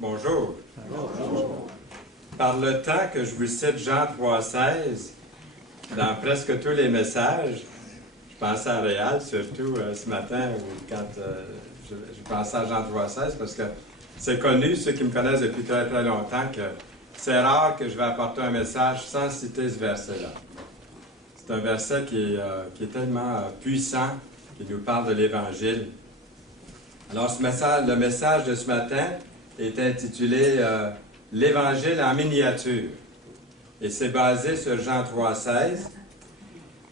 Bonjour. Bonjour. Par le temps que je vous cite Jean 3,16, dans presque tous les messages, je pensais à Réal, surtout ce matin, quand je pensais à Jean 3,16, parce que c'est connu, ceux qui me connaissent depuis très très longtemps, que c'est rare que je vais apporter un message sans citer ce verset-là. C'est un verset qui est tellement puissant, qui nous parle de l'Évangile. Alors, le message de ce matin est intitulé « L'Évangile en miniature ». Et c'est basé sur Jean 3,16.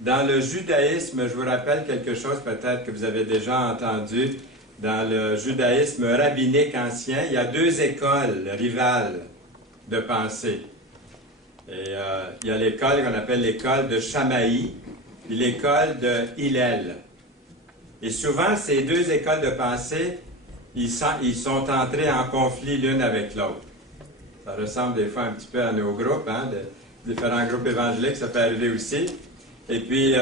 Dans le judaïsme, je vous rappelle quelque chose peut-être que vous avez déjà entendu. Dans le judaïsme rabbinique ancien, il y a deux écoles rivales de pensée. Et il y a l'école qu'on appelle l'école de Shammai et l'école de Hillel. Et souvent, ces deux écoles de pensée, ils sont entrés en conflit l'une avec l'autre. Ça ressemble des fois un petit peu à nos groupes, hein, de différents groupes évangéliques, ça peut arriver aussi. Et puis,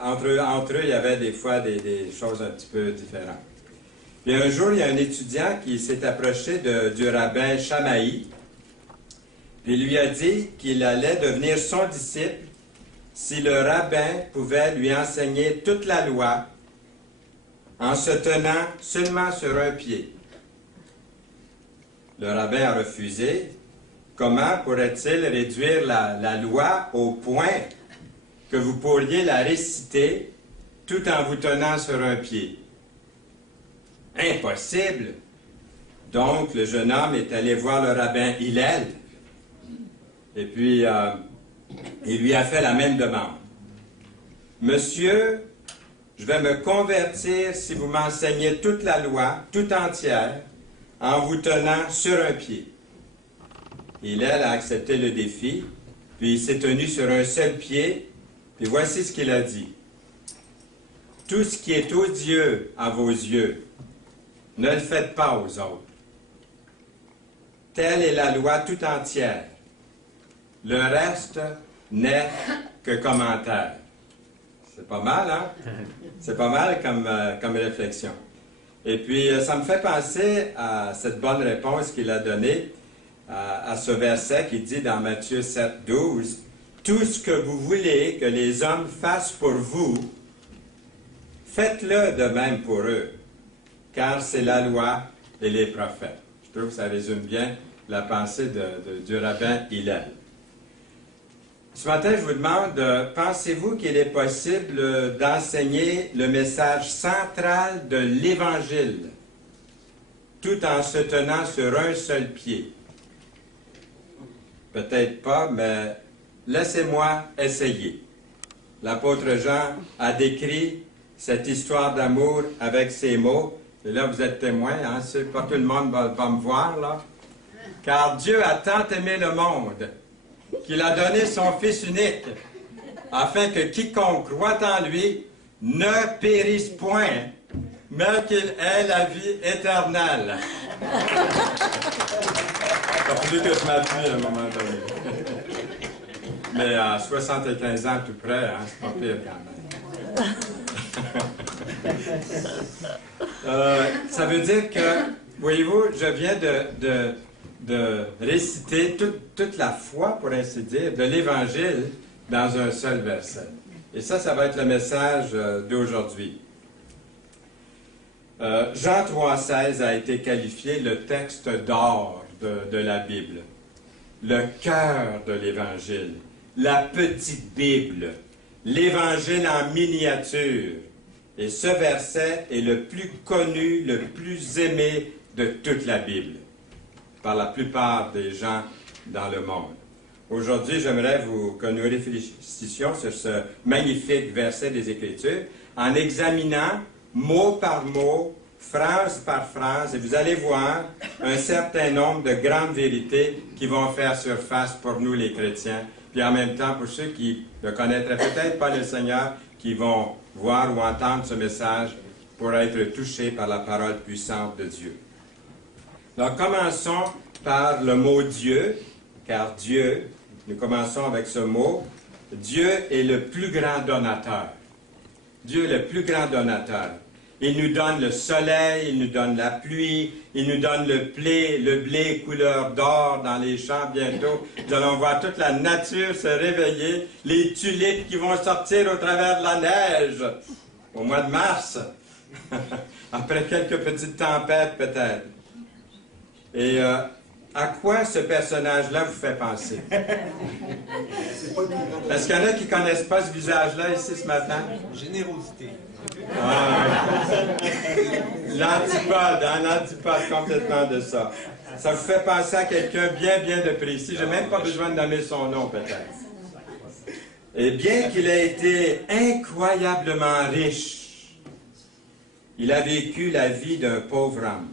entre eux, il y avait des fois des choses un petit peu différentes. Et un jour, il y a un étudiant qui s'est approché du rabbin Shammai, et lui a dit qu'il allait devenir son disciple si le rabbin pouvait lui enseigner toute la loi en se tenant seulement sur un pied. Le rabbin a refusé. Comment pourrait-il réduire la loi au point que vous pourriez la réciter tout en vous tenant sur un pied? Impossible! Donc, le jeune homme est allé voir le rabbin Hillel. Et puis, il lui a fait la même demande. « Monsieur, je vais me convertir si vous m'enseignez toute la loi, tout entière, en vous tenant sur un pied. » Hillel a accepté le défi, puis il s'est tenu sur un seul pied, puis voici ce qu'il a dit. « Tout ce qui est odieux à vos yeux, ne le faites pas aux autres. Telle est la loi tout entière. Le reste n'est que commentaire. » C'est pas mal, hein? C'est pas mal comme réflexion. Et puis, ça me fait penser à cette bonne réponse qu'il a donnée à ce verset qui dit dans Matthieu 7, 12, « Tout ce que vous voulez que les hommes fassent pour vous, faites-le de même pour eux, car c'est la loi et les prophètes. » Je trouve que ça résume bien la pensée du rabbin Hillel. Ce matin, je vous demande, pensez-vous qu'il est possible d'enseigner le message central de l'Évangile tout en se tenant sur un seul pied? Peut-être pas, mais laissez-moi essayer. L'apôtre Jean a décrit cette histoire d'amour avec ces mots. Et là, vous êtes témoins, hein? Pas tout le monde va me voir, là. « Car Dieu a tant aimé le monde qu'il a donné son Fils unique, afin que quiconque croit en lui ne périsse point, mais qu'il ait la vie éternelle. » Ça a fallu que je m'appuie à un moment donné. Mais à 75 ans tout près, hein, c'est pas pire quand même. Ça veut dire que, voyez-vous, je viens de réciter toute la foi, pour ainsi dire, de l'Évangile dans un seul verset. Et ça va être le message d'aujourd'hui. Jean 3,16 a été qualifié le texte d'or de la Bible, le cœur de l'Évangile, la petite Bible, l'Évangile en miniature. Et ce verset est le plus connu, le plus aimé de toute la Bible, par la plupart des gens dans le monde. Aujourd'hui, j'aimerais que nous réfléchissions sur ce magnifique verset des Écritures en examinant mot par mot, phrase par phrase, et vous allez voir un certain nombre de grandes vérités qui vont faire surface pour nous les chrétiens, puis en même temps pour ceux qui ne connaîtraient peut-être pas le Seigneur, qui vont voir ou entendre ce message pour être touchés par la parole puissante de Dieu. Donc, commençons par le mot Dieu, car Dieu, nous commençons avec ce mot, Dieu est le plus grand donateur. Dieu est le plus grand donateur. Il nous donne le soleil, il nous donne la pluie, il nous donne le blé couleur d'or dans les champs bientôt. Nous allons voir toute la nature se réveiller, les tulipes qui vont sortir au travers de la neige au mois de mars, après quelques petites tempêtes peut-être. Et à quoi ce personnage-là vous fait penser? Est-ce qu'il y en a qui ne connaissent pas ce visage-là ici ce matin? Générosité. Ah, l'antipode, hein, l'antipode complètement de ça. Ça vous fait penser à quelqu'un bien de précis. Je n'ai même pas besoin de nommer son nom peut-être. Et bien qu'il ait été incroyablement riche, il a vécu la vie d'un pauvre homme.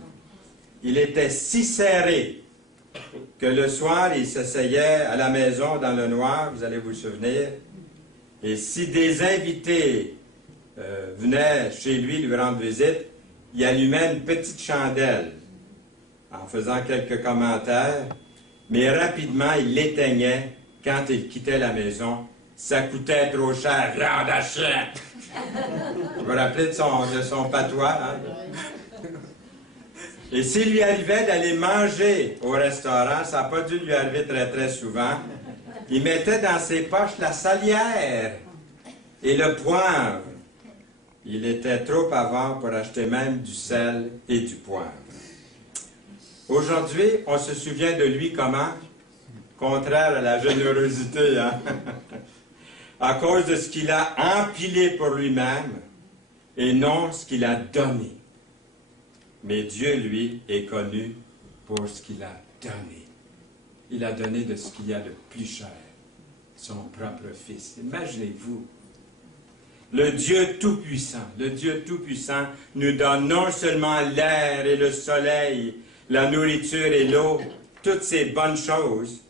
Il était si serré que le soir, il s'asseyait à la maison dans le noir, vous allez vous souvenir, et si des invités venaient chez lui lui rendre visite, il allumait une petite chandelle en faisant quelques commentaires, mais rapidement, il l'éteignait quand il quittait la maison. Ça coûtait trop cher, viande à chien! Vous vous rappelez de son patois, hein? Et s'il lui arrivait d'aller manger au restaurant, ça n'a pas dû lui arriver très souvent, il mettait dans ses poches la salière et le poivre. Il était trop avare pour acheter même du sel et du poivre. Aujourd'hui, on se souvient de lui comment? Contraire à la générosité, hein? À cause de ce qu'il a empilé pour lui-même et non ce qu'il a donné. Mais Dieu, lui, est connu pour ce qu'il a donné. Il a donné de ce qu'il y a de plus cher, son propre Fils. Imaginez-vous, le Dieu Tout-Puissant nous donne non seulement l'air et le soleil, la nourriture et l'eau, toutes ces bonnes choses,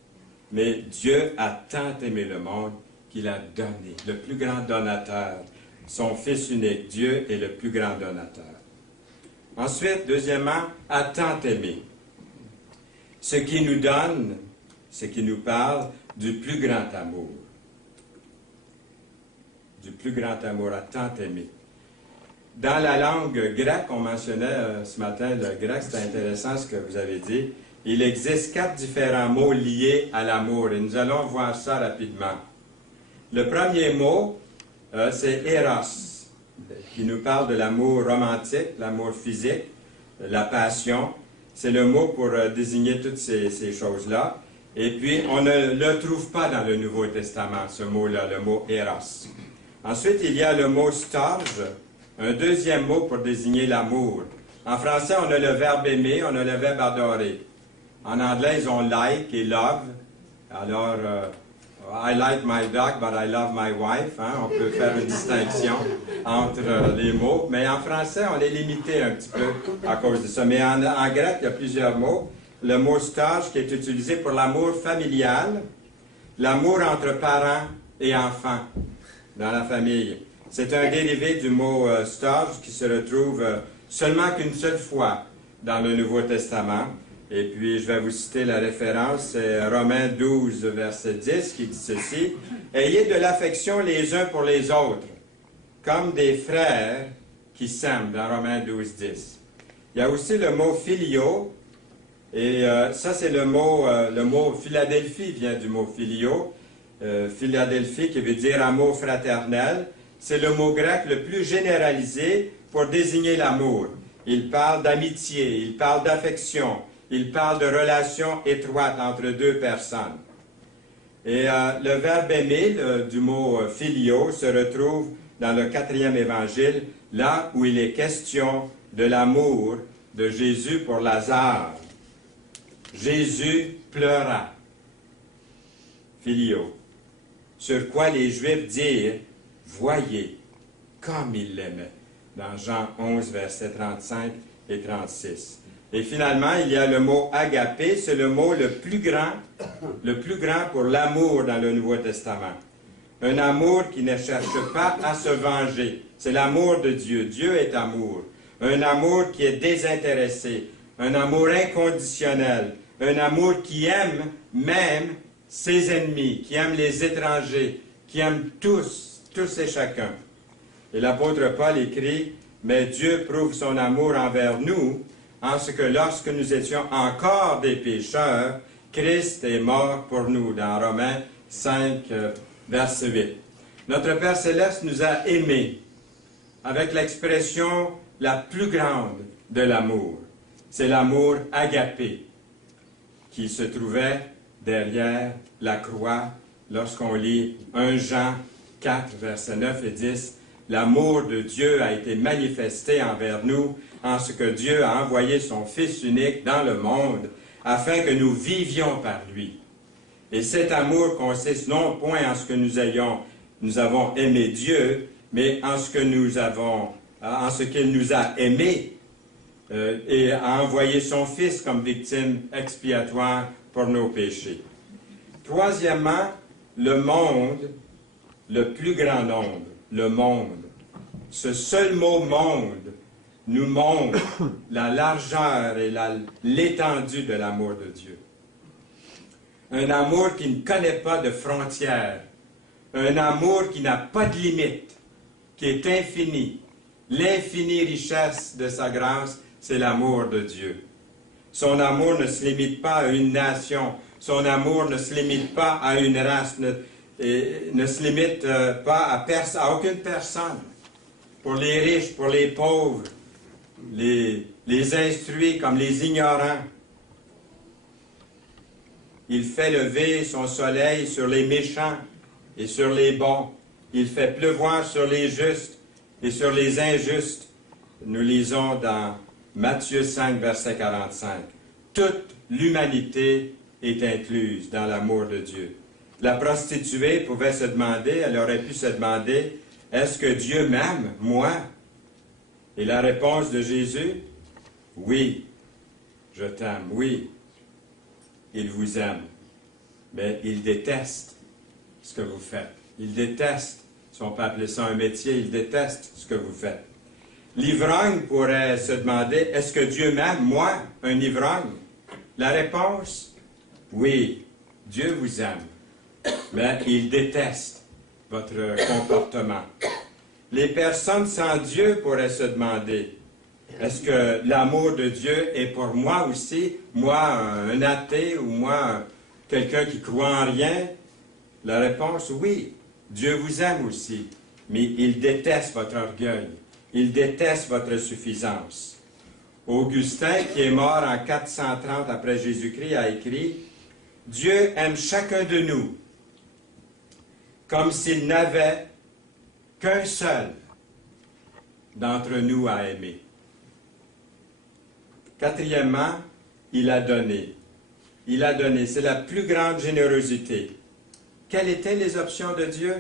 mais Dieu a tant aimé le monde qu'il a donné, le plus grand donateur, son Fils unique. Dieu est le plus grand donateur. Ensuite, deuxièmement, a tant aimé. Ce qui nous donne, ce qui nous parle du plus grand amour. Du plus grand amour, a tant aimé. Dans la langue grecque, on mentionnait ce matin le grec, c'est intéressant ce que vous avez dit. Il existe 4 différents mots liés à l'amour et nous allons voir ça rapidement. Le premier mot, c'est Eros, qui nous parle de l'amour romantique, l'amour physique, la passion. C'est le mot pour désigner toutes ces choses-là. Et puis, on ne le trouve pas dans le Nouveau Testament, ce mot-là, le mot Eros. Ensuite, il y a le mot storge, un deuxième mot pour désigner l'amour. En français, on a le verbe aimer, on a le verbe adorer. En anglais, ils ont like et love. Alors, I like my dog, but I love my wife. Hein? On peut faire une distinction entre les mots. Mais en français, on est limité un petit peu à cause de ça. Mais en grec, il y a plusieurs mots. Le mot storge qui est utilisé pour l'amour familial, l'amour entre parents et enfants dans la famille. C'est un dérivé du mot storge qui se retrouve seulement qu'une seule fois dans le Nouveau Testament. Et puis, je vais vous citer la référence, c'est Romains 12, verset 10, qui dit ceci. « Ayez de l'affection les uns pour les autres, comme des frères qui s'aiment » dans Romains 12, 10. Il y a aussi le mot « filio », et ça, c'est le mot Philadelphie vient du mot « filio ». Philadelphie, qui veut dire amour fraternel. C'est le mot grec le plus généralisé pour désigner l'amour. Il parle d'amitié, il parle d'affection, il parle de relations étroites entre deux personnes. Et le verbe aimer, du mot filio, se retrouve dans le 4e évangile, là où il est question de l'amour de Jésus pour Lazare. Jésus pleura. Filio. Sur quoi les Juifs dirent, voyez comme il l'aimait. Dans Jean 11, versets 35 et 36. Et finalement, il y a le mot agapé, c'est le mot le plus grand pour l'amour dans le Nouveau Testament. Un amour qui ne cherche pas à se venger. C'est l'amour de Dieu. Dieu est amour. Un amour qui est désintéressé. Un amour inconditionnel. Un amour qui aime même ses ennemis, qui aime les étrangers, qui aime tous et chacun. Et l'apôtre Paul écrit mais Dieu prouve son amour envers nous en ce que lorsque nous étions encore des pécheurs, Christ est mort pour nous, dans Romains 5, verset 8. Notre Père Céleste nous a aimés avec l'expression la plus grande de l'amour. C'est l'amour agapé qui se trouvait derrière la croix lorsqu'on lit 1 Jean 4, versets 9 et 10. L'amour de Dieu a été manifesté envers nous en ce que Dieu a envoyé son Fils unique dans le monde afin que nous vivions par lui. Et cet amour consiste non point en ce que nous avons aimé Dieu, mais en ce qu'il nous a aimés et a envoyé son Fils comme victime expiatoire pour nos péchés. Troisièmement, le monde, le plus grand nombre, le monde. Ce seul mot « monde » nous montre la largeur et l'étendue de l'amour de Dieu. Un amour qui ne connaît pas de frontières, un amour qui n'a pas de limite, qui est infini. L'infinie richesse de sa grâce, c'est l'amour de Dieu. Son amour ne se limite pas à une nation, son amour ne se limite pas à une race, ne se limite pas à aucune personne. Pour les riches, pour les pauvres, les instruits comme les ignorants. Il fait lever son soleil sur les méchants et sur les bons. Il fait pleuvoir sur les justes et sur les injustes. Nous lisons dans Matthieu 5, verset 45. Toute l'humanité est incluse dans l'amour de Dieu. La prostituée pouvait se demander, elle aurait pu se demander, est-ce que Dieu m'aime, moi? Et la réponse de Jésus, oui, je t'aime, oui, il vous aime, mais il déteste ce que vous faites. Il déteste, si on peut appeler ça un métier, il déteste ce que vous faites. L'ivrogne pourrait se demander, est-ce que Dieu m'aime, moi, un ivrogne? La réponse, oui, Dieu vous aime, mais il déteste votre comportement. Les personnes sans Dieu pourraient se demander, est-ce que l'amour de Dieu est pour moi aussi, moi, un athée, ou moi, quelqu'un qui croit en rien? La réponse, oui, Dieu vous aime aussi, mais il déteste votre orgueil, il déteste votre suffisance. Augustin, qui est mort en 430 après Jésus-Christ, a écrit, « Dieu aime chacun de nous, comme s'il n'avait qu'un seul d'entre nous à aimer. » Quatrièmement, il a donné. Il a donné. C'est la plus grande générosité. Quelles étaient les options de Dieu?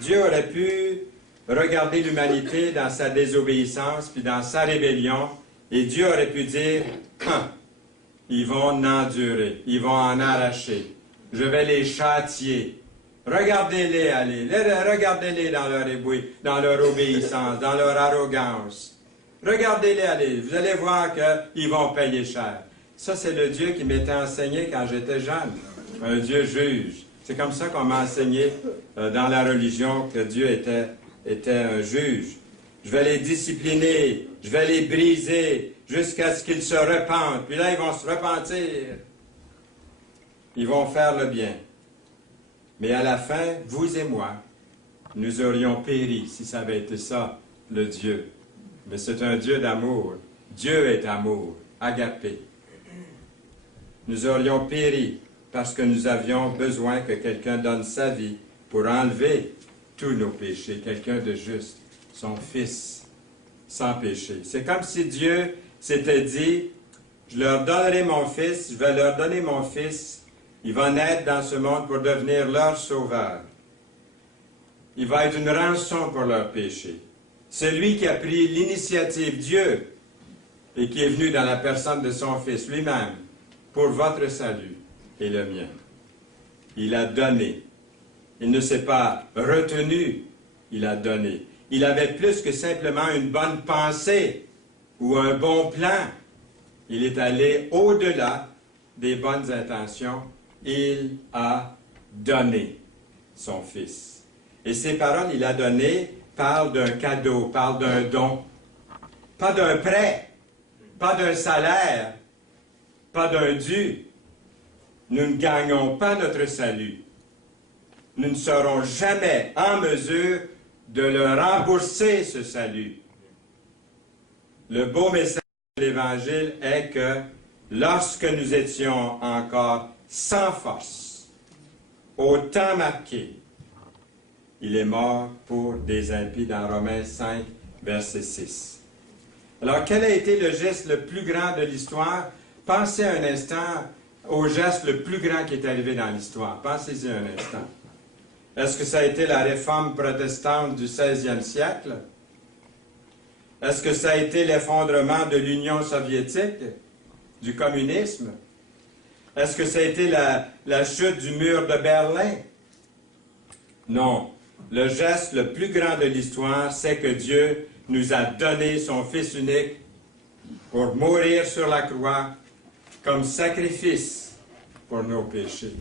Dieu aurait pu regarder l'humanité dans sa désobéissance puis dans sa rébellion, et Dieu aurait pu dire, « Ils vont en endurer, ils vont en arracher. Je vais les châtier. Regardez-les aller, regardez-les dans leur obéissance, dans leur arrogance. Regardez-les aller, vous allez voir qu'ils vont payer cher. » Ça, c'est le Dieu qui m'était enseigné quand j'étais jeune, un Dieu juge. C'est comme ça qu'on m'a enseigné dans la religion que Dieu était un juge. Je vais les discipliner, je vais les briser jusqu'à ce qu'ils se repentent. Puis là, ils vont se repentir. Ils vont faire le bien. Mais à la fin, vous et moi, nous aurions péri si ça avait été ça, le Dieu. Mais c'est un Dieu d'amour. Dieu est amour, agapé. Nous aurions péri parce que nous avions besoin que quelqu'un donne sa vie pour enlever tous nos péchés, quelqu'un de juste, son Fils, sans péché. C'est comme si Dieu s'était dit, je leur donnerai mon Fils, je vais leur donner mon Fils, il va naître dans ce monde pour devenir leur sauveur. Il va être une rançon pour leurs péchés. C'est lui qui a pris l'initiative, Dieu, et qui est venu dans la personne de son Fils lui-même, pour votre salut et le mien. Il a donné. Il ne s'est pas retenu, il a donné. Il avait plus que simplement une bonne pensée ou un bon plan. Il est allé au-delà des bonnes intentions. Il a donné son Fils. Et ces paroles, il a donné, parlent d'un cadeau, parlent d'un don. pas d'un prêt, pas d'un salaire, pas d'un dû. Nous ne gagnons pas notre salut. Nous ne serons jamais en mesure de le rembourser, ce salut. Le beau message de l'Évangile est que lorsque nous étions encore sans force, au temps marqué, il est mort pour des impies dans Romains 5, verset 6. Alors, quel a été le geste le plus grand de l'histoire? Pensez un instant au geste le plus grand qui est arrivé dans l'histoire. Pensez-y un instant. Est-ce que ça a été la réforme protestante du 16e siècle? Est-ce que ça a été l'effondrement de l'Union soviétique, du communisme? Est-ce que ça a été la chute du mur de Berlin? Non. Le geste le plus grand de l'histoire, c'est que Dieu nous a donné son Fils unique pour mourir sur la croix comme sacrifice pour nos péchés.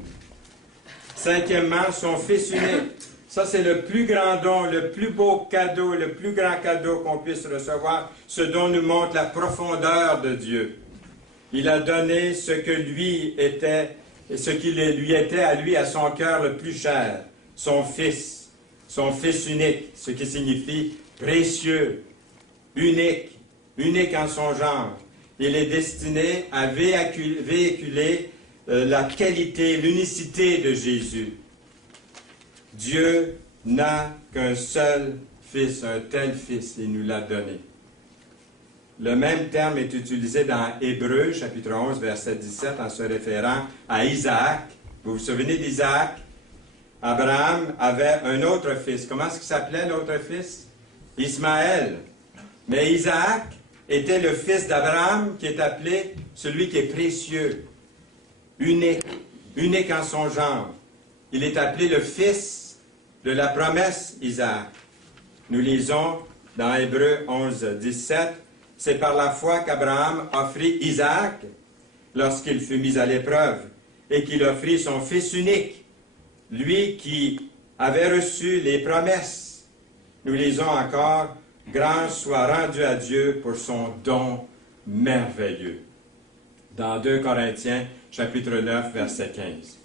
Cinquièmement, son Fils unique. Ça, c'est le plus grand don, le plus beau cadeau, le plus grand cadeau qu'on puisse recevoir, ce dont nous montre la profondeur de Dieu. Il a donné ce que lui était, et ce qui lui était à lui, à son cœur le plus cher, son Fils unique, ce qui signifie précieux, unique en son genre. Il est destiné à véhiculer la qualité, l'unicité de Jésus. Dieu n'a qu'un seul Fils, un tel Fils, il nous l'a donné. Le même terme est utilisé dans Hébreux, chapitre 11, verset 17, en se référant à Isaac. Vous vous souvenez d'Isaac? Abraham avait un autre fils. Comment est-ce qu'il s'appelait l'autre fils? Ismaël. Mais Isaac était le fils d'Abraham qui est appelé celui qui est précieux, unique en son genre. Il est appelé le fils de la promesse Isaac. Nous lisons dans Hébreux 11, 17, « C'est par la foi qu'Abraham offrit Isaac lorsqu'il fut mis à l'épreuve et qu'il offrit son fils unique, lui qui avait reçu les promesses. » Nous lisons encore, « Grâce soit rendue à Dieu pour son don merveilleux. » Dans 2 Corinthiens, chapitre 9, verset 15.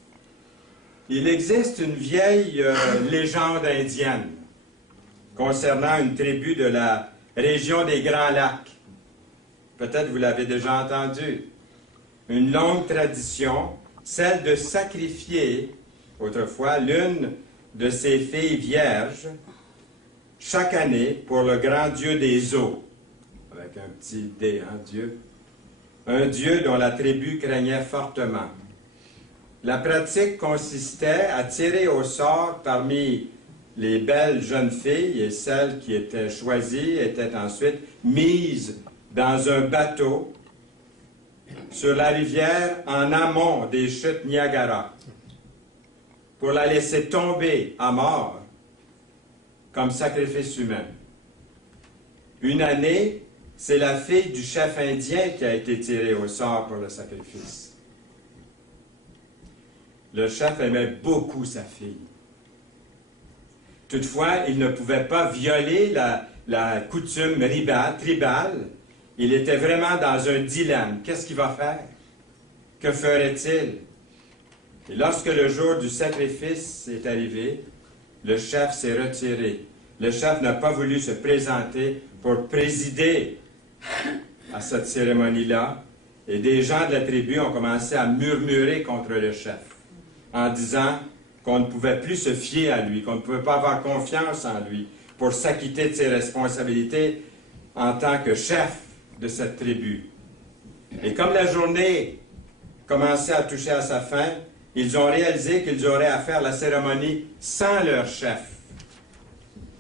Il existe une vieille légende indienne concernant une tribu de la région des Grands Lacs. Peut-être vous l'avez déjà entendu. Une longue tradition, celle de sacrifier, autrefois, l'une de ses filles vierges chaque année pour le grand Dieu des eaux, avec un petit D, hein, Dieu. Un Dieu dont la tribu craignait fortement. La pratique consistait à tirer au sort parmi les belles jeunes filles et celles qui étaient choisies étaient ensuite mises dans un bateau sur la rivière en amont des chutes Niagara pour la laisser tomber à mort comme sacrifice humain. Une année, c'est la fille du chef indien qui a été tirée au sort pour le sacrifice. Le chef aimait beaucoup sa fille. Toutefois, il ne pouvait pas violer la coutume tribale. Il était vraiment dans un dilemme. Qu'est-ce qu'il va faire? Que ferait-il? Et lorsque le jour du sacrifice est arrivé, le chef s'est retiré. Le chef n'a pas voulu se présenter pour présider à cette cérémonie-là. Et des gens de la tribu ont commencé à murmurer contre le chef, en disant qu'on ne pouvait plus se fier à lui, qu'on ne pouvait pas avoir confiance en lui pour s'acquitter de ses responsabilités en tant que chef de cette tribu. Et comme la journée commençait à toucher à sa fin, ils ont réalisé qu'ils auraient à faire la cérémonie sans leur chef.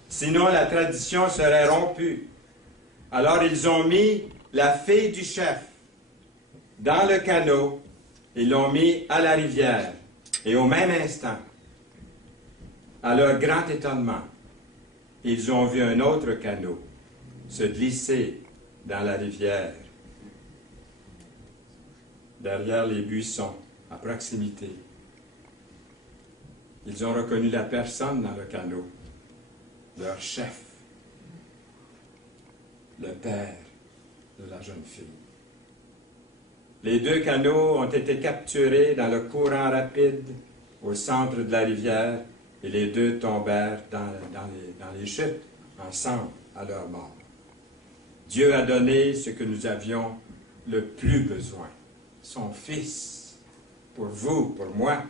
Sinon, la tradition serait rompue. Alors, ils ont mis la fille du chef dans le canot, ils l'ont mis à la rivière. Et au même instant, à leur grand étonnement, ils ont vu un autre canot se glisser dans la rivière, derrière les buissons, à proximité. Ils ont reconnu la personne dans le canot, leur chef, le Père de la jeune fille. Les 2 canots ont été capturés dans le courant rapide au centre de la rivière et les 2 tombèrent dans les chutes ensemble à leur mort. Dieu a donné ce que nous avions le plus besoin, son Fils, pour vous, pour moi.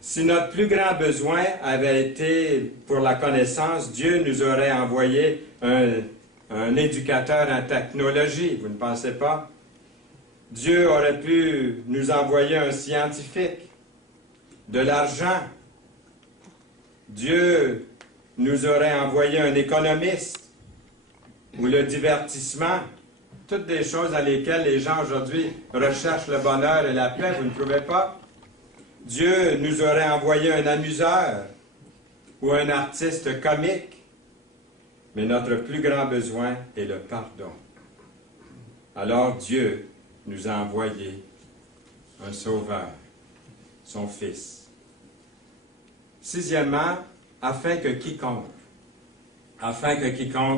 Si notre plus grand besoin avait été pour la connaissance, Dieu nous aurait envoyé un éducateur en technologie, vous ne pensez pas? Dieu aurait pu nous envoyer un scientifique, de l'argent. Dieu nous aurait envoyé un économiste ou le divertissement. Toutes des choses dans lesquelles les gens aujourd'hui recherchent le bonheur et la paix, vous ne trouvez pas? Dieu nous aurait envoyé un amuseur ou un artiste comique. Mais notre plus grand besoin est le pardon. Alors Dieu nous a envoyé un sauveur, son Fils. 6e, afin que quiconque,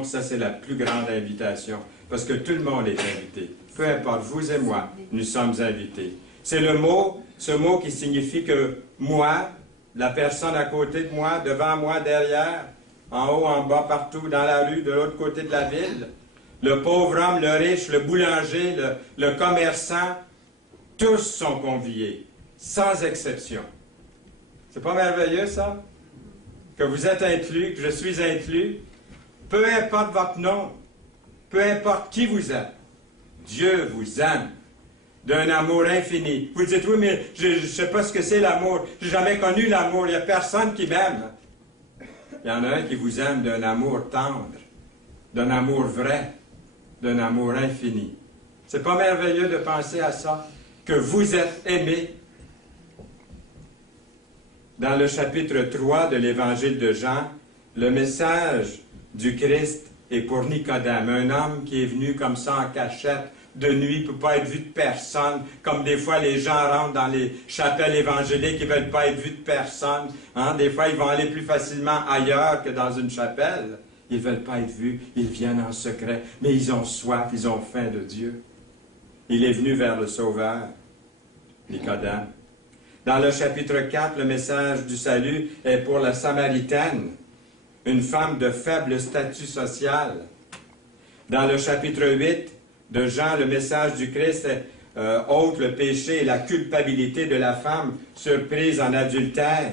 ça c'est la plus grande invitation, parce que tout le monde est invité. Peu importe, vous et moi, nous sommes invités. C'est ce mot qui signifie que moi, la personne à côté de moi, devant moi, derrière, en haut, en bas, partout, dans la rue, de l'autre côté de la ville, le pauvre homme, le riche, le boulanger, le commerçant, tous sont conviés, sans exception. C'est pas merveilleux, ça? Que vous êtes inclus, que je suis inclus. Peu importe votre nom, peu importe qui vous êtes, Dieu vous aime d'un amour infini. Vous dites, oui, mais je ne sais pas ce que c'est l'amour. Je n'ai jamais connu l'amour. Il n'y a personne qui m'aime. Il y en a un qui vous aime d'un amour tendre, d'un amour vrai, d'un amour infini. C'est pas merveilleux de penser à ça? Que vous êtes aimés. Dans le chapitre 3 de l'Évangile de Jean, le message du Christ est pour Nicodème, un homme qui est venu comme ça en cachette, de nuit, ne peut pas être vu de personne, comme des fois les gens rentrent dans les chapelles évangéliques, ils ne veulent pas être vus de personne. Hein? Des fois, ils vont aller plus facilement ailleurs que dans une chapelle. Ils ne veulent pas être vus, ils viennent en secret, mais ils ont soif, ils ont faim de Dieu. Il est venu vers le Sauveur, Nicodème. Dans le chapitre 4, le message du salut est pour la Samaritaine, une femme de faible statut social. Dans le chapitre 8 de Jean, le message du Christ ôte le péché et la culpabilité de la femme surprise en adultère.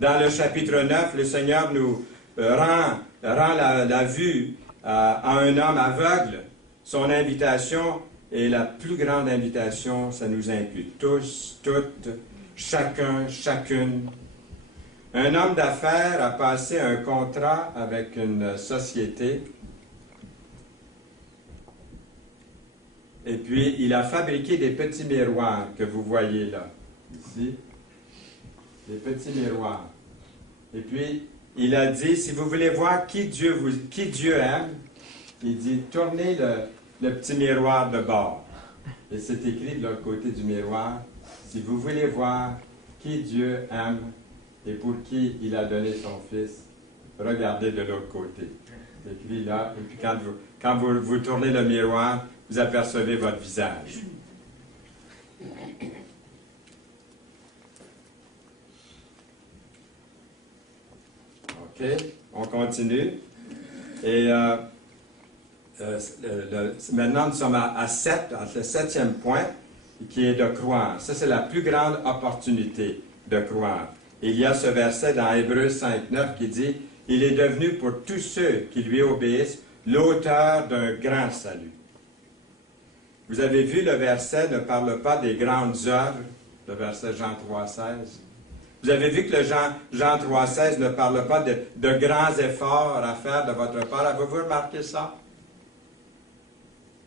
Dans le chapitre 9, le Seigneur nous rend la vue à un homme aveugle. Son invitation est la plus grande invitation, ça nous inclut tous, toutes, chacun, chacune. Un homme d'affaires a passé un contrat avec une société et puis il a fabriqué des petits miroirs que vous voyez là, ici, des petits miroirs. Et puis il a dit, si vous voulez voir qui Dieu aime, il dit, tournez le petit miroir de bord. Et c'est écrit de l'autre côté du miroir, si vous voulez voir qui Dieu aime et pour qui il a donné son Fils, regardez de l'autre côté. C'est écrit là, et puis quand vous tournez le miroir, vous apercevez votre visage. OK, on continue. Et maintenant, nous sommes à 7, le 7e point, qui est de croire. Ça, c'est la plus grande opportunité de croire. Il y a ce verset dans Hébreux 5.9 qui dit « Il est devenu pour tous ceux qui lui obéissent l'auteur d'un grand salut. » Vous avez vu, le verset ne parle pas des grandes œuvres, le verset Jean 3.16. Vous avez vu que le Jean 3.16 ne parle pas de grands efforts à faire de votre part. Avez-vous remarqué ça?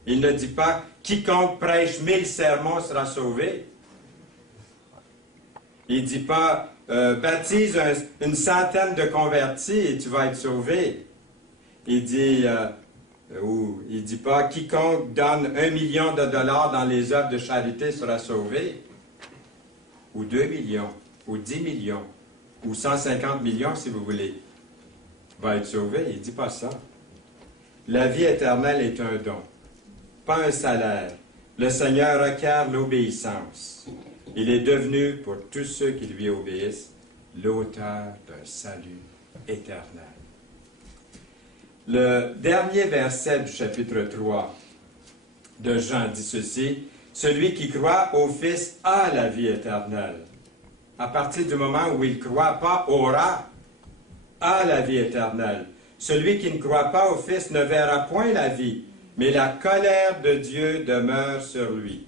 Il ne dit pas « Quiconque prêche 1000 sermons sera sauvé ». Il ne dit pas « Baptise une centaine de convertis et tu vas être sauvé ». Il dit pas « Quiconque donne 1 million de dollars dans les œuvres de charité sera sauvé ». Ou 2 millions, ou 10 millions, ou 150 millions si vous voulez, va être sauvé. Il ne dit pas ça. La vie éternelle est un don. pas un salaire. Le Seigneur requiert l'obéissance. Il est devenu, pour tous ceux qui lui obéissent, l'auteur d'un salut éternel. Le dernier verset du chapitre 3 de Jean dit ceci: « Celui qui croit au Fils a la vie éternelle. » À partir du moment où il ne croit pas, aura, a la vie éternelle. Celui qui ne croit pas au Fils ne verra point la vie, mais la colère de Dieu demeure sur lui.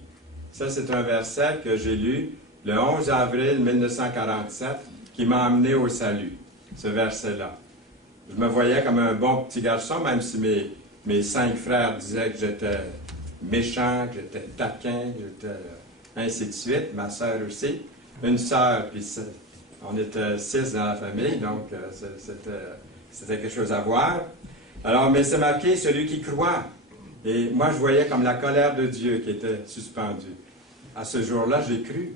Ça, c'est un verset que j'ai lu le 11 avril 1947, qui m'a amené au salut, ce verset-là. Je me voyais comme un bon petit garçon, même si mes 5 frères disaient que j'étais méchant, que j'étais taquin, que j'étais ainsi de suite, ma sœur aussi. Une sœur, puis on était 6 dans la famille, donc c'était quelque chose à voir. Alors, mais c'est marqué, celui qui croit. Et moi, je voyais comme la colère de Dieu qui était suspendue. À ce jour-là, j'ai cru.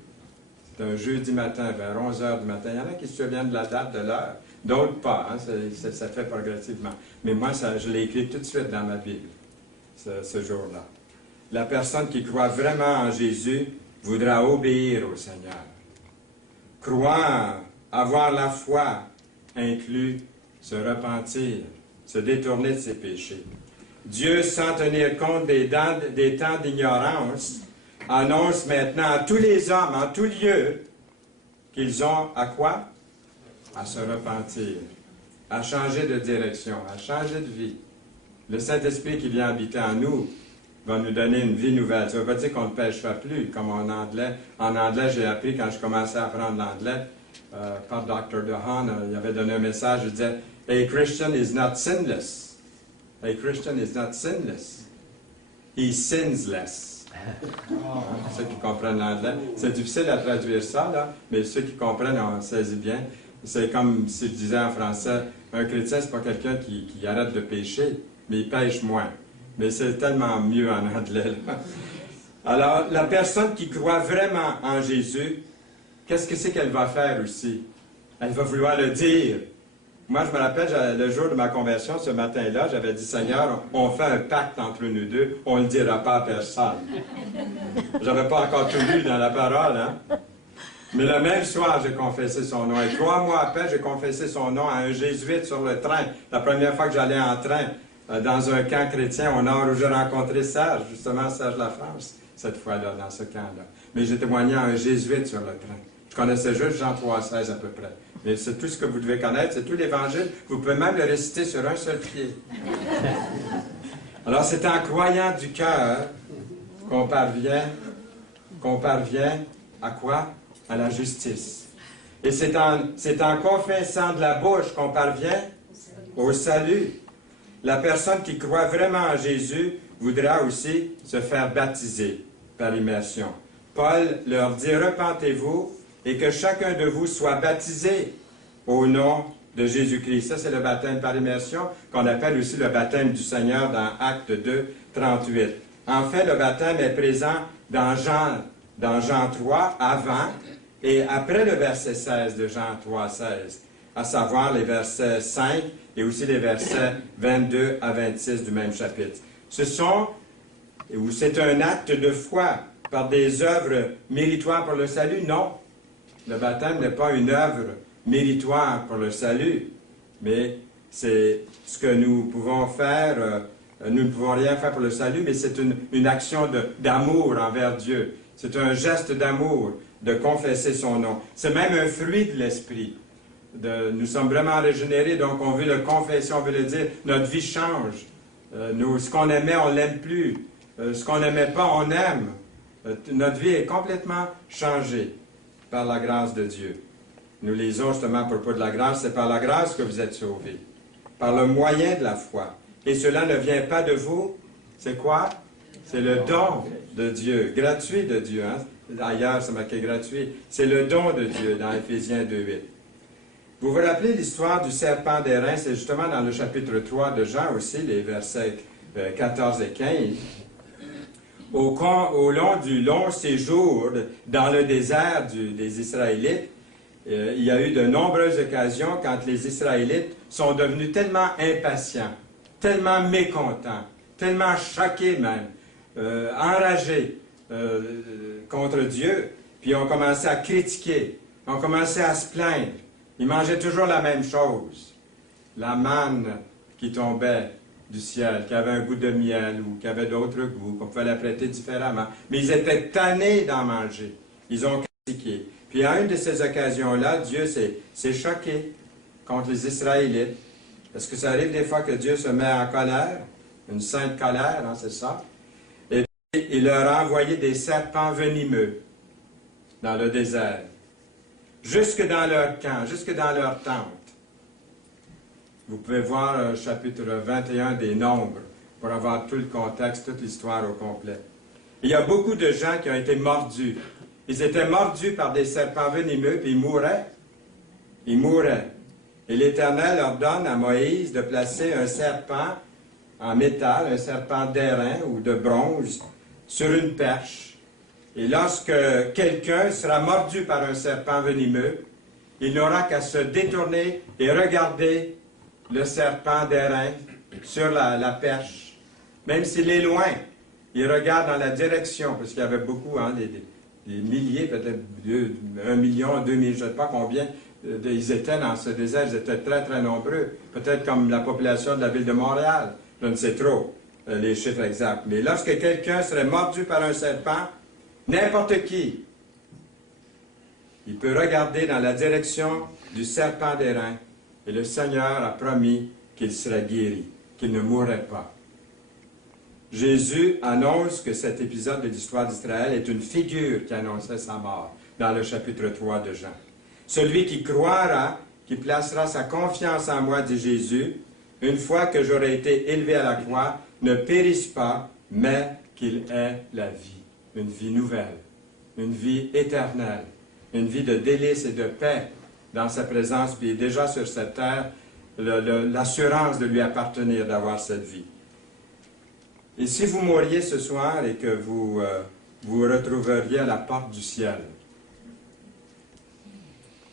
C'était un jeudi matin, vers 11 h du matin. Il y en a qui se souviennent de la date, de l'heure. D'autres pas, hein? Ça fait progressivement. Mais moi, je l'ai écrit tout de suite dans ma Bible, ce jour-là. La personne qui croit vraiment en Jésus voudra obéir au Seigneur. Croire, avoir la foi, inclut se repentir, se détourner de ses péchés. Dieu, sans tenir compte des temps d'ignorance, annonce maintenant à tous les hommes, en tout lieu, qu'ils ont à quoi? À se repentir, à changer de direction, à changer de vie. Le Saint-Esprit qui vient habiter en nous va nous donner une vie nouvelle. Ça ne veut pas dire qu'on ne pêchera plus, comme en anglais. En anglais, j'ai appris, quand je commençais à apprendre l'anglais, par Dr. DeHaan, il avait donné un message, il disait « A Christian is not sinless. A Christian is not sinless. He sins less. » Ceux qui comprennent l'anglais. C'est difficile à traduire ça, là, mais ceux qui comprennent, on saisit bien. C'est comme si je disais en français, un chrétien, c'est pas quelqu'un qui arrête de pécher, mais il pêche moins. Mais c'est tellement mieux en anglais, là. Alors, la personne qui croit vraiment en Jésus, qu'est-ce que c'est qu'elle va faire aussi? Elle va vouloir le dire. Moi, je me rappelle, le jour de ma conversion, ce matin-là, j'avais dit, Seigneur, on fait un pacte entre nous deux, on ne le dira pas à personne. Je n'avais pas encore tout lu dans la parole, hein? Mais le même soir, j'ai confessé son nom. Et 3 mois après, j'ai confessé son nom à un jésuite sur le train. La première fois que j'allais en train, dans un camp chrétien au nord, où j'ai rencontré Serge, justement Serge Lafrance, cette fois-là, dans ce camp-là. Mais j'ai témoigné à un jésuite sur le train. Je connaissais juste Jean 3,16 à peu près. Mais c'est tout ce que vous devez connaître, c'est tout l'Évangile. Vous pouvez même le réciter sur un seul pied. Alors, c'est en croyant du cœur qu'on parvient à quoi? À la justice. Et c'est en confessant de la bouche qu'on parvient au salut. La personne qui croit vraiment en Jésus voudra aussi se faire baptiser par immersion. Paul leur dit, repentez-vous et que chacun de vous soit baptisé au nom de Jésus-Christ. Ça, c'est le baptême par immersion, qu'on appelle aussi le baptême du Seigneur dans Actes 2, 38. En fait, le baptême est présent dans Jean 3, avant et après le verset 16 de Jean 3, 16, à savoir les versets 5 et aussi les versets 22 à 26 du même chapitre. C'est un acte de foi par des œuvres méritoires pour le salut? Non. Le baptême n'est pas une œuvre méritoire pour le salut, mais c'est ce que nous pouvons faire. Nous ne pouvons rien faire pour le salut, mais c'est une action d'amour envers Dieu. C'est un geste d'amour de confesser son nom. C'est même un fruit de l'Esprit. Nous sommes vraiment régénérés, donc on veut le confesser, on veut le dire. Notre vie change. Ce qu'on aimait, on ne l'aime plus. Ce qu'on n'aimait pas, on aime. Notre vie est complètement changée par la grâce de Dieu. Nous lisons justement à propos de la grâce, c'est par la grâce que vous êtes sauvés, par le moyen de la foi. Et cela ne vient pas de vous. C'est quoi? C'est le don de Dieu, gratuit de Dieu. Hein? Ailleurs, c'est marqué gratuit. C'est le don de Dieu dans Éphésiens 2:8. Vous vous rappelez l'histoire du serpent d'airain? C'est justement dans le chapitre 3 de Jean aussi, les versets 14 et 15. Au long du long séjour dans le désert des Israélites, il y a eu de nombreuses occasions quand les Israélites sont devenus tellement impatients, tellement mécontents, tellement choqués même, enragés contre Dieu, puis ils ont commencé à critiquer, ont commencé à se plaindre. Ils mangeaient toujours la même chose, la manne qui tombait du ciel, qui avait un goût de miel ou qui avait d'autres goûts, qu'on pouvait la prêter différemment. Mais ils étaient tannés d'en manger. Ils ont critiqué. Puis à une de ces occasions-là, Dieu s'est choqué contre les Israélites. Parce que ça arrive des fois que Dieu se met en colère, une sainte colère, hein, c'est ça. Et puis, il leur a envoyé des serpents venimeux dans le désert, jusque dans leur camp, jusque dans leur tente. Vous pouvez voir le chapitre 21 des Nombres pour avoir tout le contexte, toute l'histoire au complet. Il y a beaucoup de gens qui ont été mordus. Ils étaient mordus par des serpents venimeux, puis ils mouraient. Ils mouraient. Et l'Éternel ordonne à Moïse de placer un serpent en métal, un serpent d'airain ou de bronze, sur une perche. Et lorsque quelqu'un sera mordu par un serpent venimeux, il n'aura qu'à se détourner et regarder le serpent d'airain sur la perche. Même s'il est loin, il regarde dans la direction, parce qu'il y avait beaucoup, hein, des milliers, peut-être 1 million, 2 millions, je ne sais pas combien, ils étaient dans ce désert, ils étaient très, très nombreux. Peut-être comme la population de la ville de Montréal. Je ne sais trop les chiffres exacts. Mais lorsque quelqu'un serait mordu par un serpent, n'importe qui, il peut regarder dans la direction du serpent d'airain. Et le Seigneur a promis qu'il serait guéri, qu'il ne mourrait pas. Jésus annonce que cet épisode de l'histoire d'Israël est une figure qui annonçait sa mort, dans le chapitre 3 de Jean. Celui qui croira, qui placera sa confiance en moi, dit Jésus, une fois que j'aurai été élevé à la croix, ne périsse pas, mais qu'il ait la vie, une vie nouvelle, une vie éternelle, une vie de délices et de paix dans sa présence, puis déjà sur cette terre, l'assurance de lui appartenir, d'avoir cette vie. Et si vous mouriez ce soir et que vous vous retrouveriez à la porte du ciel,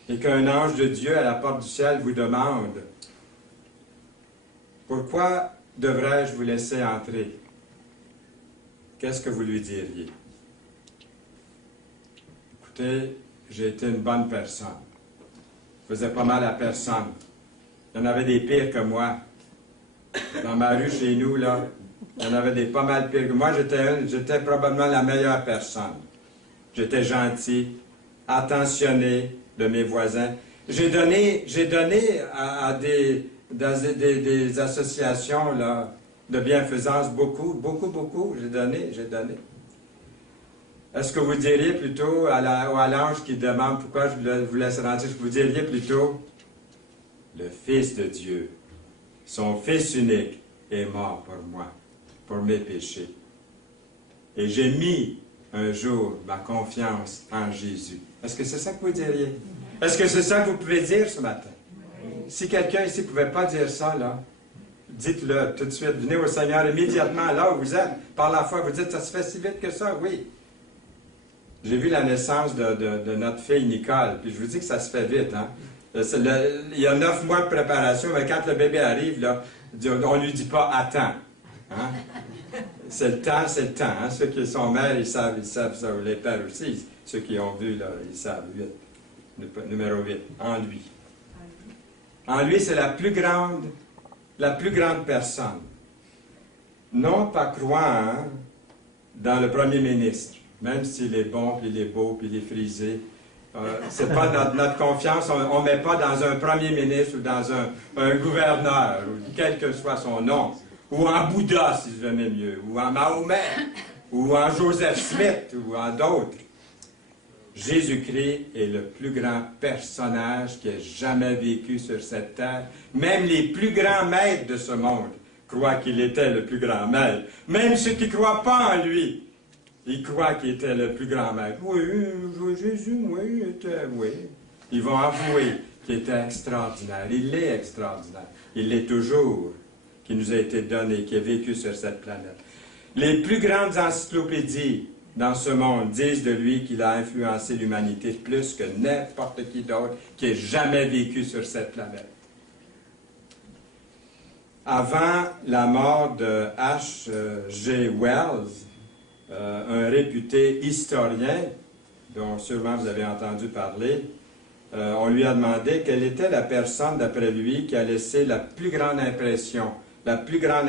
et qu'un ange de Dieu à la porte du ciel vous demande « Pourquoi devrais-je vous laisser entrer? » Qu'est-ce que vous lui diriez? Écoutez, j'ai été une bonne personne. Je faisais pas mal à personne. Il y en avait des pires que moi. Dans ma rue chez nous, là, il y en avait des pas mal pires que moi. J'étais probablement la meilleure personne. J'étais gentil, attentionné de mes voisins. J'ai donné à des associations là, de bienfaisance beaucoup. J'ai donné. Est-ce que vous diriez plutôt à l'ange qui demande pourquoi je vous laisse rentrer, vous diriez plutôt le Fils de Dieu, son Fils unique, est mort pour moi, pour mes péchés. Et j'ai mis un jour ma confiance en Jésus. Est-ce que c'est ça que vous diriez? Est-ce que c'est ça que vous pouvez dire ce matin? Si quelqu'un ici ne pouvait pas dire ça, là, dites-le tout de suite. Venez au Seigneur immédiatement, là où vous êtes. Par la foi, vous dites, ça se fait si vite que ça? Oui. J'ai vu la naissance de notre fille Nicole, puis je vous dis que ça se fait vite. Hein? Il y a 9 mois de préparation, mais quand le bébé arrive, là, on ne lui dit pas « attends hein? ». C'est le temps. Hein? Ceux qui sont mères, ils savent ça. Les pères aussi, ceux qui ont vu, là, ils savent. 8. Numéro 8, en lui. En lui, c'est la plus grande personne. Non pas croire dans le premier ministre, même s'il est bon, puis il est beau, puis il est frisé. C'est pas notre confiance, on ne met pas dans un premier ministre ou dans un gouverneur, ou quel que soit son nom, ou en Bouddha, si vous aimez mieux, ou en Mahomet, ou en Joseph Smith, ou en d'autres. Jésus-Christ est le plus grand personnage qui ait jamais vécu sur cette terre. Même les plus grands maîtres de ce monde croient qu'il était le plus grand maître. Même ceux qui ne croient pas en lui, ils croient qu'il était le plus grand maître. Oui, Jésus, oui, oui. Ils vont avouer qu'il était extraordinaire. Il est extraordinaire. Il l'est toujours, qui nous a été donné, qui a vécu sur cette planète. Les plus grandes encyclopédies dans ce monde disent de lui qu'il a influencé l'humanité plus que n'importe qui d'autre qui ait jamais vécu sur cette planète. Avant la mort de H.G. Wells, un réputé historien, dont sûrement vous avez entendu parler, on lui a demandé quelle était la personne, d'après lui, qui a laissé la plus grande impression, la plus grande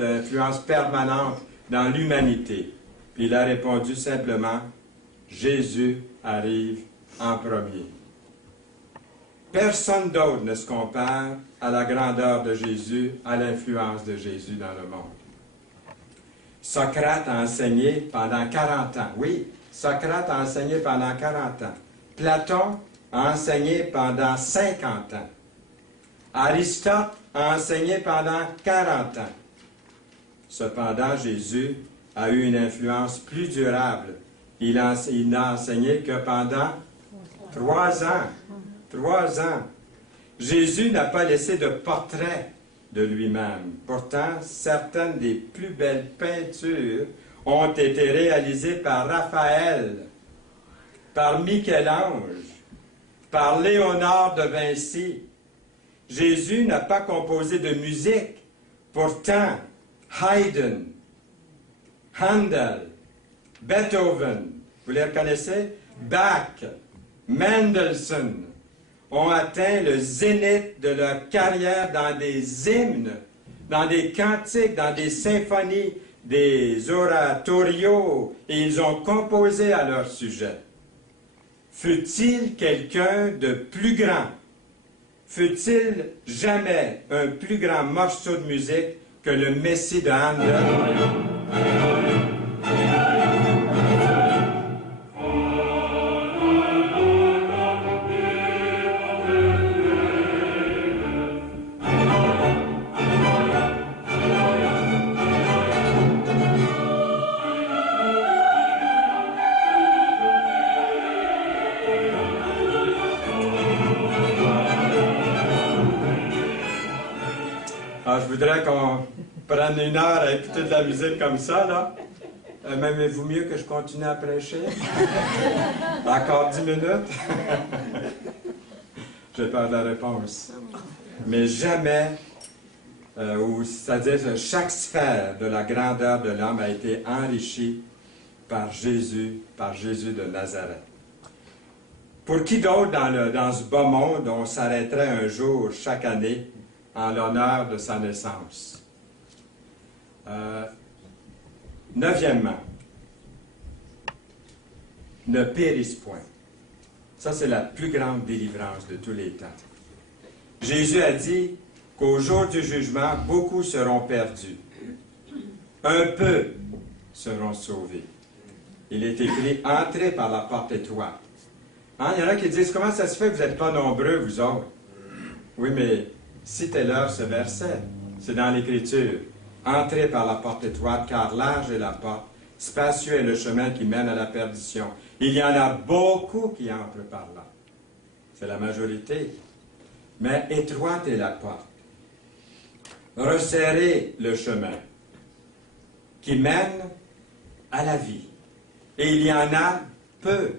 influence permanente dans l'humanité. Puis il a répondu simplement, Jésus arrive en premier. Personne d'autre ne se compare à la grandeur de Jésus, à l'influence de Jésus dans le monde. Socrate a enseigné pendant 40 ans. Oui, Socrate a enseigné pendant 40 ans. Platon a enseigné pendant 50 ans. Aristote a enseigné pendant 40 ans. Cependant, Jésus a eu une influence plus durable. Il n'a enseigné que pendant 3 ans. 3 ans. Jésus n'a pas laissé de portrait de lui-même. Pourtant, certaines des plus belles peintures ont été réalisées par Raphaël, par Michel-Ange, par Léonard de Vinci. Jésus n'a pas composé de musique. Pourtant, Haydn, Handel, Beethoven, vous les reconnaissez? Bach, Mendelssohn ont atteint le zénith de leur carrière dans des hymnes, dans des cantiques, dans des symphonies, des oratorios, et ils ont composé à leur sujet. Fut-il quelqu'un de plus grand? Fut-il jamais un plus grand morceau de musique que le Messie de Handel? Alors, je voudrais qu'on prenne 1 heure à écouter de la musique comme ça, là. M'aimez-vous mieux que je continue à prêcher? Encore 10 minutes? J'ai peur de la réponse. Mais jamais, c'est-à-dire que chaque sphère de la grandeur de l'homme a été enrichie par Jésus de Nazareth. Pour qui d'autre dans ce bas monde, on s'arrêterait un jour, chaque année, en l'honneur de sa naissance? 9e, ne périsse point. Ça, c'est la plus grande délivrance de tous les temps. Jésus a dit qu'au jour du jugement, beaucoup seront perdus. Un peu seront sauvés. Il est écrit, entrez par la porte étroite. Hein? Il y en a qui disent, comment ça se fait que vous n'êtes pas nombreux, vous autres? Oui, mais citez-leur ce verset. C'est dans l'Écriture. Entrez par la porte étroite, car large est la porte, spacieux est le chemin qui mène à la perdition. Il y en a beaucoup qui entrent par là. C'est la majorité. Mais étroite est la porte. Resserrez le chemin qui mène à la vie. Et il y en a peu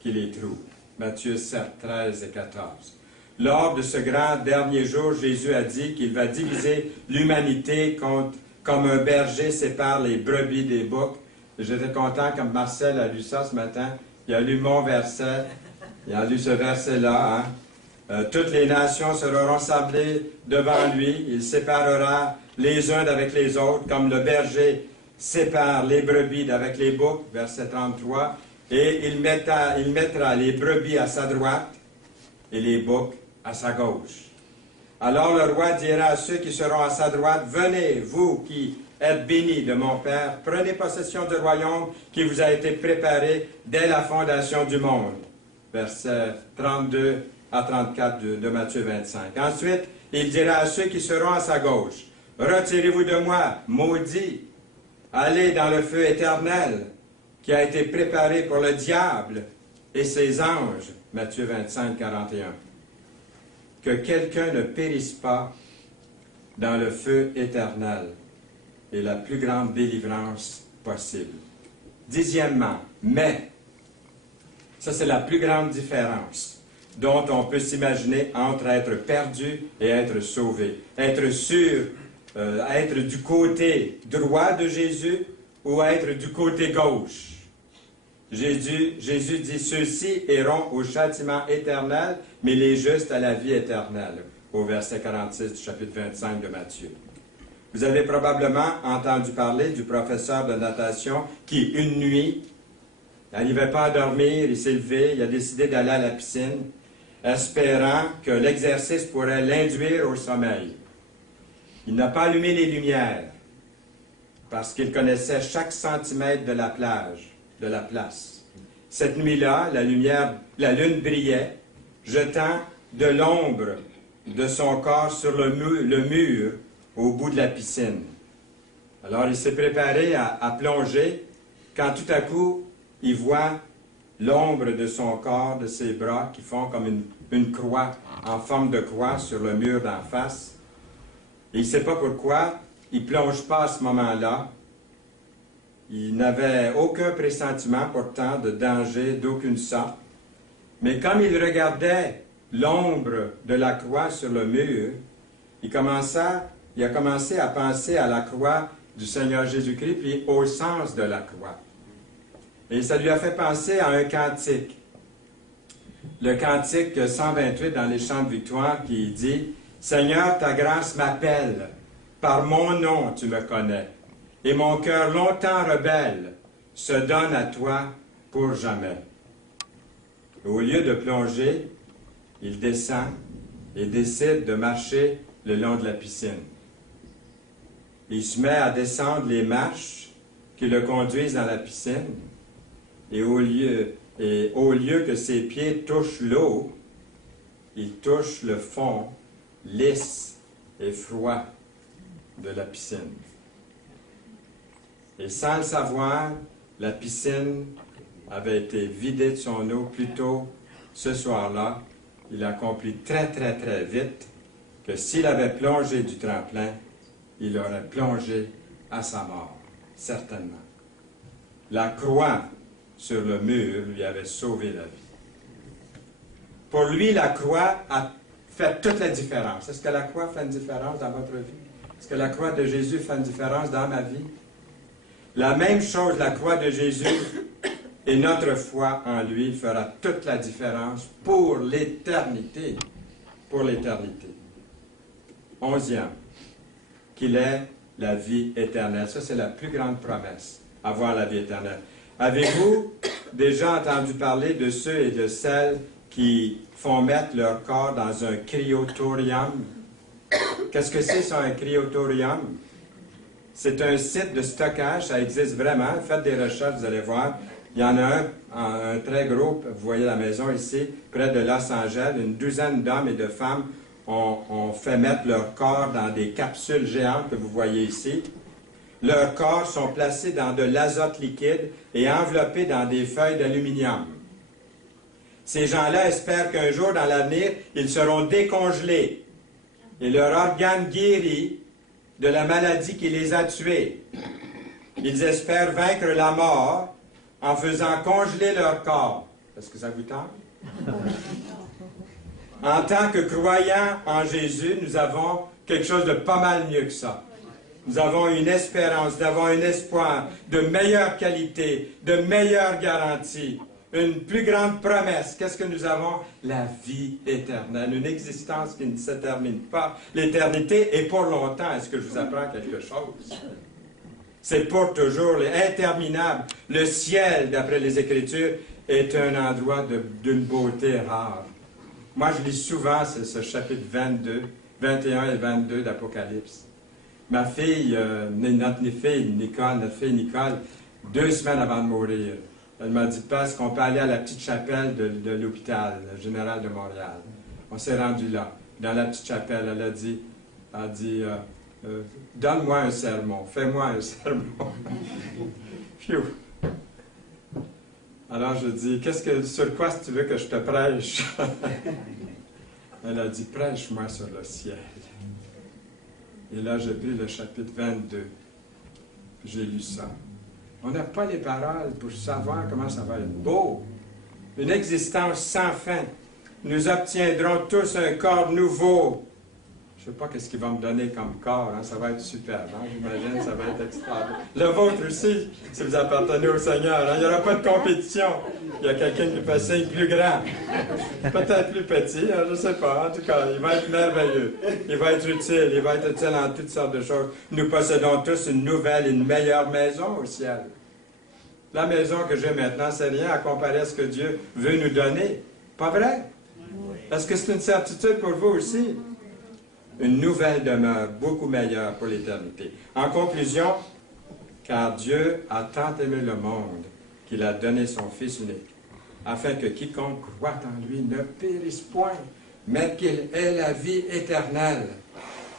qui les trouvent. Matthieu 7, 13 et 14. Lors de ce grand dernier jour, Jésus a dit qu'il va diviser l'humanité comme un berger sépare les brebis des boucs. J'étais content, comme Marcel a lu ça ce matin. Il a lu mon verset. Il a lu ce verset-là. Hein? Toutes les nations seront rassemblées devant lui. Il séparera les uns d'avec les autres, comme le berger sépare les brebis d'avec les boucs. Verset 33. Et il mettra les brebis à sa droite et les boucs à sa gauche. Alors le roi dira à ceux qui seront à sa droite, venez, vous qui êtes bénis de mon Père, prenez possession du royaume qui vous a été préparé dès la fondation du monde. Versets 32 à 34 de Matthieu 25. Ensuite, il dira à ceux qui seront à sa gauche, retirez-vous de moi, maudits, allez dans le feu éternel qui a été préparé pour le diable et ses anges. Matthieu 25, 41. Que quelqu'un ne périsse pas dans le feu éternel est la plus grande délivrance possible. 10e, mais, ça c'est la plus grande différence dont on peut s'imaginer entre être perdu et être sauvé. Être sûr être du côté droit de Jésus ou être du côté gauche. Jésus dit, ceux-ci iront au châtiment éternel, mais les justes à la vie éternelle, au verset 46 du chapitre 25 de Matthieu. Vous avez probablement entendu parler du professeur de natation qui, une nuit, n'arrivait pas à dormir, il s'est levé, il a décidé d'aller à la piscine, espérant que l'exercice pourrait l'induire au sommeil. Il n'a pas allumé les lumières, parce qu'il connaissait chaque centimètre de la plage, de la place. Cette nuit-là, la lune brillait, jetant de l'ombre de son corps sur le mur au bout de la piscine. Alors il s'est préparé à plonger, quand tout à coup, il voit l'ombre de son corps, de ses bras, qui font comme une croix, en forme de croix, sur le mur d'en face. Et il ne sait pas pourquoi, il ne plonge pas à ce moment-là. Il n'avait aucun pressentiment, pourtant, de danger d'aucune sorte. Mais comme il regardait l'ombre de la croix sur le mur, il a commencé à penser à la croix du Seigneur Jésus-Christ, puis au sens de la croix. Et ça lui a fait penser à un cantique. Le cantique 128 dans les chants de victoire qui dit « Seigneur, ta grâce m'appelle, par mon nom tu me connais, et mon cœur longtemps rebelle se donne à toi pour jamais. » Au lieu de plonger, il descend et décide de marcher le long de la piscine. Il se met à descendre les marches qui le conduisent dans la piscine, et au lieu que ses pieds touchent l'eau, il touche le fond lisse et froid de la piscine. Et sans le savoir, la piscine avait été vidée de son eau plus tôt ce soir-là. Il a accompli très, très, très vite que s'il avait plongé du tremplin, il aurait plongé à sa mort, certainement. La croix sur le mur lui avait sauvé la vie. Pour lui, la croix a fait toute la différence. Est-ce que la croix fait une différence dans votre vie? Est-ce que la croix de Jésus fait une différence dans ma vie? La même chose, la croix de Jésus et notre foi en lui fera toute la différence pour l'éternité. Pour l'éternité. 11e, qu'il ait la vie éternelle. Ça, c'est la plus grande promesse, avoir la vie éternelle. Avez-vous déjà entendu parler de ceux et de celles qui font mettre leur corps dans un cryotorium? Qu'est-ce que c'est, ça, un cryotorium? C'est un site de stockage, ça existe vraiment. Faites des recherches, vous allez voir. Il y en a un très gros, vous voyez la maison ici, près de Los Angeles. Une douzaine d'hommes et de femmes ont fait mettre leur corps dans des capsules géantes que vous voyez ici. Leurs corps sont placés dans de l'azote liquide et enveloppés dans des feuilles d'aluminium. Ces gens-là espèrent qu'un jour dans l'avenir, ils seront décongelés et leurs organes guéris de la maladie qui les a tués. Ils espèrent vaincre la mort en faisant congeler leur corps. Est-ce que ça vous tente? En tant que croyants en Jésus, nous avons quelque chose de pas mal mieux que ça. Nous avons une espérance, nous avons un espoir de meilleure qualité, de meilleure garantie, une plus grande promesse. Qu'est-ce que nous avons? La vie éternelle, une existence qui ne se termine pas. L'éternité est pour longtemps. Est-ce que je vous apprends quelque chose? C'est pour toujours, interminable. Le ciel, d'après les Écritures, est un endroit d'une beauté rare. Moi, je lis souvent ce chapitre 21 et 22 d'Apocalypse. Ma fille, notre fille Nicole, 2 semaines avant de mourir, elle m'a dit, parce qu'on peut aller à la petite chapelle de l'hôpital général de Montréal. On s'est rendu là. Dans la petite chapelle, elle a dit donne-moi un sermon, fais-moi un sermon. Phew. Alors je dis, sur quoi tu veux que je te prêche? Elle a dit, prêche-moi sur le ciel. Et là, j'ai pris le chapitre 22. J'ai lu ça. On n'a pas les paroles pour savoir comment ça va être beau. Une existence sans fin. Nous obtiendrons tous un corps nouveau. Je ne sais pas qu'est-ce qu'il va me donner comme corps, hein? Ça va être superbe, hein? J'imagine, ça va être extraordinaire. Le vôtre aussi, si vous appartenez au Seigneur, hein? Il n'y aura pas de compétition. Il y a quelqu'un qui fait signe plus grand, peut-être plus petit, hein? Je ne sais pas. En tout cas, il va être merveilleux, il va être utile en toutes sortes de choses. Nous possédons tous une nouvelle, une meilleure maison au ciel. La maison que j'ai maintenant, c'est rien à comparer à ce que Dieu veut nous donner. Pas vrai? Est-ce que c'est une certitude pour vous aussi? Une nouvelle demeure beaucoup meilleure pour l'éternité. En conclusion, car Dieu a tant aimé le monde qu'il a donné son Fils unique, afin que quiconque croit en lui ne périsse point, mais qu'il ait la vie éternelle.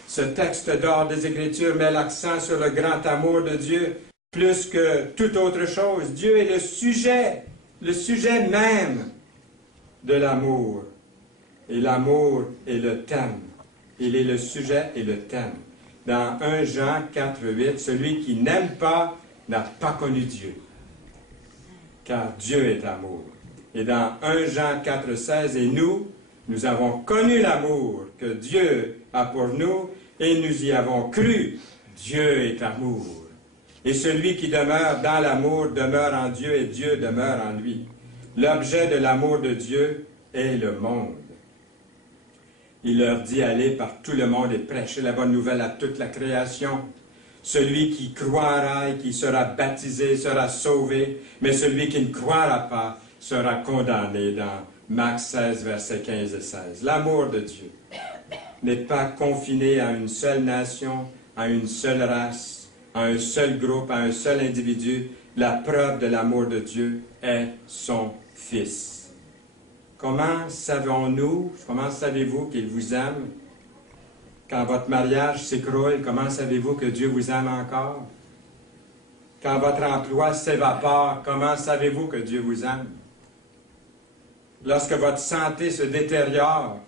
Ce texte d'or des Écritures met l'accent sur le grand amour de Dieu plus que toute autre chose. Dieu est le sujet même de l'amour. Et l'amour est le thème. Il est le sujet et le thème. Dans 1 Jean 4,8, celui qui n'aime pas n'a pas connu Dieu, car Dieu est amour. Et dans 1 Jean 4,16, et nous avons connu l'amour que Dieu a pour nous, et nous y avons cru. Dieu est amour. Et celui qui demeure dans l'amour demeure en Dieu, et Dieu demeure en lui. L'objet de l'amour de Dieu est le monde. Il leur dit, allez par tout le monde et prêchez la bonne nouvelle à toute la création. Celui qui croira et qui sera baptisé sera sauvé, mais celui qui ne croira pas sera condamné, dans Marc 16, versets 15 et 16. L'amour de Dieu n'est pas confiné à une seule nation, à une seule race, à un seul groupe, à un seul individu. La preuve de l'amour de Dieu est son Fils. Comment savez-vous qu'il vous aime? Quand votre mariage s'écroule, comment savez-vous que Dieu vous aime encore? Quand votre emploi s'évapore, comment savez-vous que Dieu vous aime? Lorsque votre santé se détériore,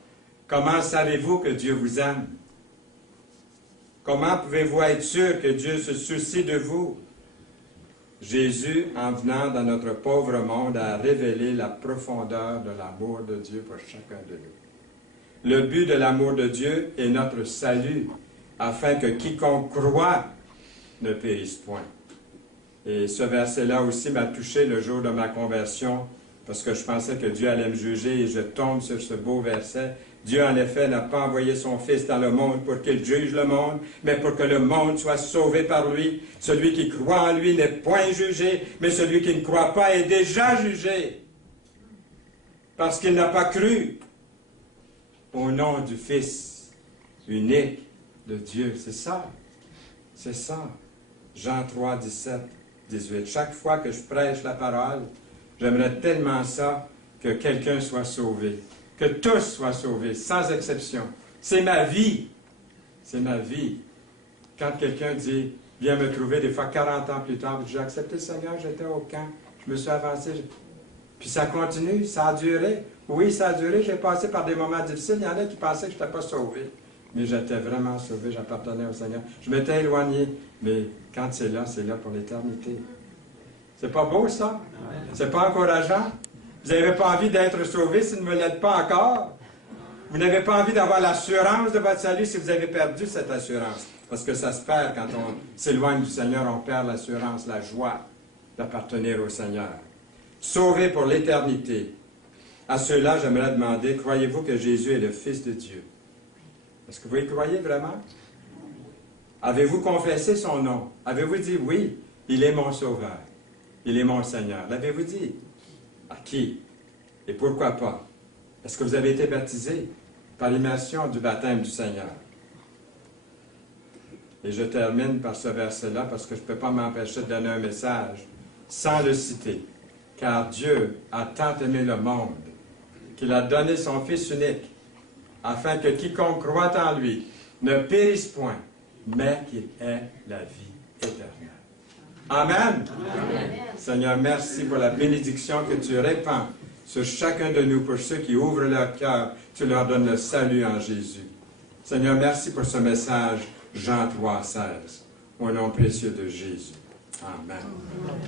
comment savez-vous que Dieu vous aime? Comment pouvez-vous être sûr que Dieu se soucie de vous? Jésus, en venant dans notre pauvre monde, a révélé la profondeur de l'amour de Dieu pour chacun de nous. Le but de l'amour de Dieu est notre salut, afin que quiconque croit ne périsse point. Et ce verset-là aussi m'a touché le jour de ma conversion, parce que je pensais que Dieu allait me juger, et je tombe sur ce beau verset. Dieu, en effet, n'a pas envoyé son Fils dans le monde pour qu'il juge le monde, mais pour que le monde soit sauvé par lui. Celui qui croit en lui n'est point jugé, mais celui qui ne croit pas est déjà jugé, parce qu'il n'a pas cru au nom du Fils unique de Dieu. C'est ça. C'est ça. Jean 3, 17, 18. Chaque fois que je prêche la parole, j'aimerais tellement ça que quelqu'un soit sauvé. Que tous soient sauvés, sans exception. C'est ma vie. C'est ma vie. Quand quelqu'un dit, viens me trouver, des fois 40 ans plus tard, j'ai accepté le Seigneur, j'étais au camp, je me suis avancé, puis ça continue, ça a duré. Oui, ça a duré, j'ai passé par des moments difficiles, il y en a qui pensaient que je n'étais pas sauvé. Mais j'étais vraiment sauvé, j'appartenais au Seigneur. Je m'étais éloigné, mais quand c'est là pour l'éternité. C'est pas beau, ça? C'est pas encourageant? Vous n'avez pas envie d'être sauvé si vous ne me l'êtes pas encore. Vous n'avez pas envie d'avoir l'assurance de votre salut si vous avez perdu cette assurance. Parce que ça se perd quand on s'éloigne du Seigneur, on perd l'assurance, la joie d'appartenir au Seigneur. Sauvé pour l'éternité. À ceux-là, j'aimerais demander, croyez-vous que Jésus est le Fils de Dieu? Est-ce que vous y croyez vraiment? Avez-vous confessé son nom? Avez-vous dit, oui, il est mon Sauveur, il est mon Seigneur? L'avez-vous dit? À qui? Et pourquoi pas? Est-ce que vous avez été baptisé par l'immersion du baptême du Seigneur? Et je termine par ce verset-là parce que je ne peux pas m'empêcher de donner un message sans le citer. Car Dieu a tant aimé le monde qu'il a donné son Fils unique afin que quiconque croit en lui ne périsse point, mais qu'il ait la vie éternelle. Amen. Amen. Seigneur, merci pour la bénédiction que tu répands sur chacun de nous, pour ceux qui ouvrent leur cœur, tu leur donnes le salut en Jésus. Seigneur, merci pour ce message, Jean 3, 16, au nom précieux de Jésus. Amen. Amen.